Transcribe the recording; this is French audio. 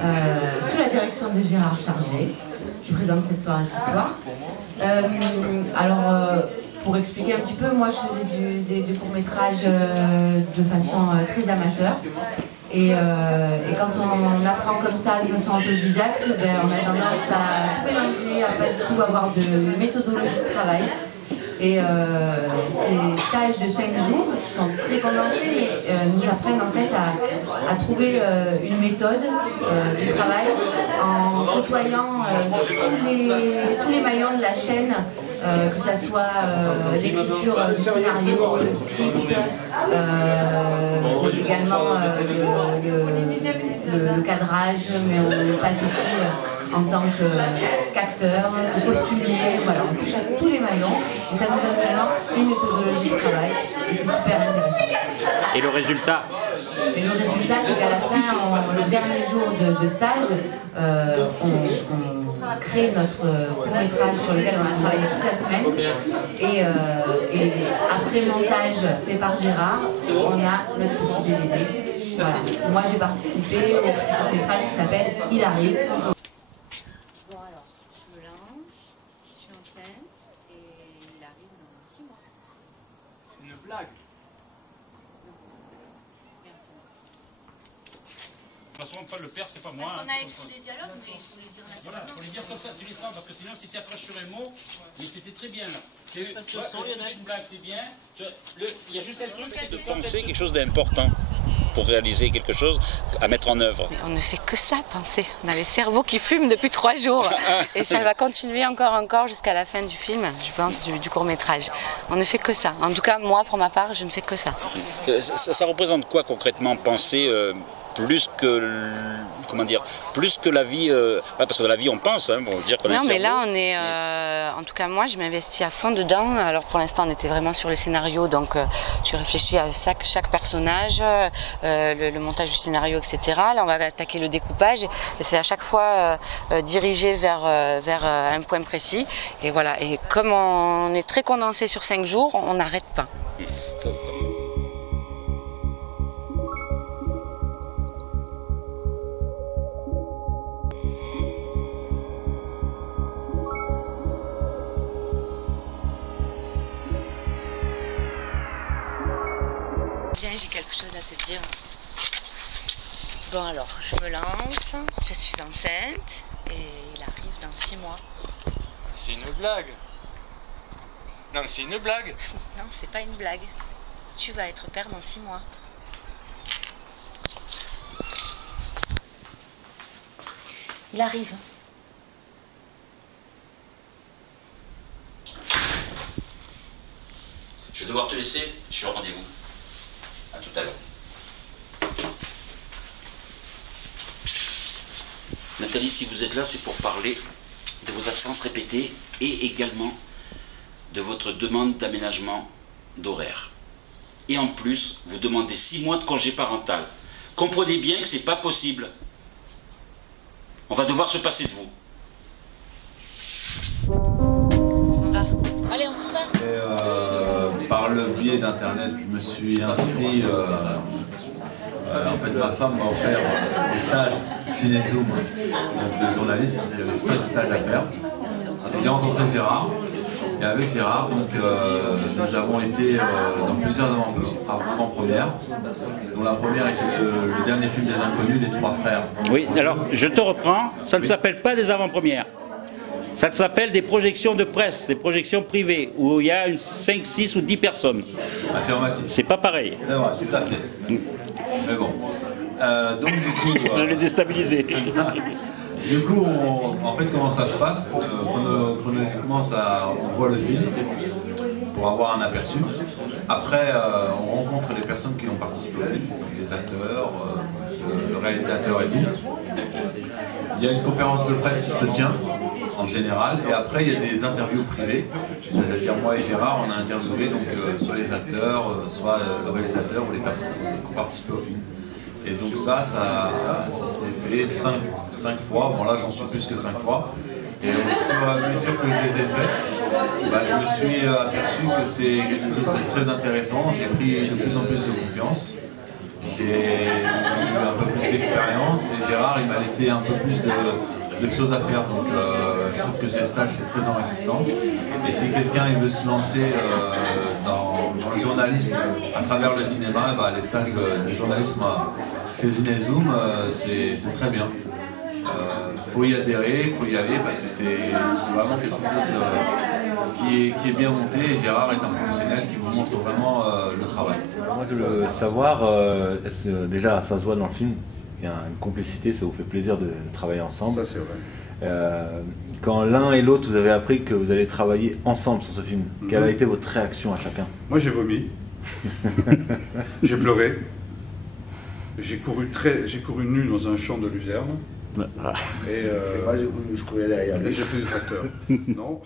sous la direction de Gérard Chargé, qui présente cette soirée ce soir. Pour expliquer un petit peu, moi je faisais des courts-métrages de façon très amateur. Et quand on apprend comme ça de façon autodidacte, on a tendance à tout mélanger, à pas du tout avoir de méthodologie de travail. Et ces stages de 5 jours qui sont très condensés, mais nous apprennent en fait à trouver une méthode de travail en côtoyant tous les maillons de la chaîne, que ce soit l'écriture du scénario, le script, également le cadrage, mais on passe aussi en tant qu'acteur, costumier, voilà, on touche à tous les maillons et ça nous donne vraiment une méthodologie de travail et c'est super intéressant. Et le résultat? Et le résultat, c'est qu'à la fin, le dernier jour de stage, on crée notre court-métrage sur lequel on a travaillé toute la semaine et après montage fait par Gérard, on a notre petit DVD. Voilà. Moi j'ai participé au petit court-métrage qui s'appelle Il arrive. Bon alors, je me lance, je suis enceinte et il arrive dans 6 mois. C'est une blague. De toute façon, pas le père, c'est pas moi. Parce qu'on a écrit des dialogues, mais il faut les dire naturellement. Voilà, il faut les dire comme ça, tu les sens, parce que sinon, si tu accroches sur un mot, mais c'était très bien là. Parce que il y en a une blague, c'est bien. Il y a juste un truc, c'est de penser quelque chose d'important pour réaliser quelque chose à mettre en œuvre. Mais on ne fait que ça, penser. On a les cerveaux qui fument depuis 3 jours. Et ça va continuer encore jusqu'à la fin du film, je pense, du court-métrage. On ne fait que ça. En tout cas, moi, pour ma part, je ne fais que ça. Ça représente quoi concrètement, penser plus que, comment dire, plus que la vie, parce que dans la vie on pense, on va dire qu'on a un cerveau. Non mais là on est, en tout cas moi je m'investis à fond dedans. Alors pour l'instant on était vraiment sur le scénario, donc je réfléchis à chaque personnage, le montage du scénario, etc. Là on va attaquer le découpage et c'est à chaque fois dirigé vers un point précis. Et voilà, et comme on est très condensé sur 5 jours, on n'arrête pas. Bien, j'ai quelque chose à te dire. Bon alors, je me lance, je suis enceinte et il arrive dans 6 mois. C'est une blague. Non, c'est une blague. Non, c'est pas une blague. Tu vas être père dans 6 mois. Il arrive. Je vais devoir te laisser, je suis au rendez-vous. À tout à l'heure. Nathalie, si vous êtes là, c'est pour parler de vos absences répétées et également de votre demande d'aménagement d'horaire. Et en plus, vous demandez 6 mois de congé parental. Comprenez bien que c'est pas possible. On va devoir se passer de vous. On s'en va. Allez, on s'en va. Et, par le biais d'internet, je me suis inscrit. En fait, ma femme m'a offert des stages Cinézoom de journaliste. J'avais 5 stages à faire. J'ai rencontré Gérard. Et avec Gérard, donc, nous avons été dans plusieurs avant-premières. Dont la première était le dernier film des Inconnus, Les Trois Frères. Oui, alors je te reprends, ça ne s'appelle pas des avant-premières. Ça s'appelle des projections de presse, des projections privées, où il y a 5, 6 ou 10 personnes. Affirmatif. C'est pas pareil. C'est vrai, tout à fait. Mais bon. Donc du coup... Je l'ai déstabilisé. Du coup, en fait, comment ça se passe? Chronologiquement, on voit le film pour avoir un aperçu. Après, on rencontre les personnes qui ont participé au film, les acteurs, le réalisateur et tout. Il y a une conférence de presse qui se tient, en général, et après, il y a des interviews privées. C'est-à-dire, moi et Gérard, on a interviewé donc, soit les acteurs, soit le réalisateur ou les personnes qui ont participé au film. Et donc ça s'est fait 5 fois. Bon là j'en suis plus que 5 fois. Et au fur et à mesure que je les ai faites, je me suis aperçu que c'est quelque chose de très intéressant. J'ai pris de plus en plus de confiance. j'ai eu un peu plus d'expérience et Gérard il m'a laissé un peu plus de choses à faire. Donc je trouve que ces stages c'est très enrichissant. Et si quelqu'un il veut se lancer dans le journalisme à travers le cinéma, bah, les stages de journalisme chez Inezoom, c'est très bien. Faut y adhérer, il faut y aller parce que c'est vraiment quelque chose qui est bien monté et Gérard est un professionnel qui vous montre vraiment le travail. Moi je veux savoir, déjà ça se voit dans le film, il y a une complicité, ça vous fait plaisir de travailler ensemble. Ça c'est vrai. Quand l'un et l'autre vous avez appris que vous allez travailler ensemble sur ce film, quelle a été votre réaction à chacun? Moi j'ai vomi, j'ai pleuré, j'ai couru nu dans un champ de luzerne. Et moi je courais derrière lui. J'ai fait du tracteur. Non.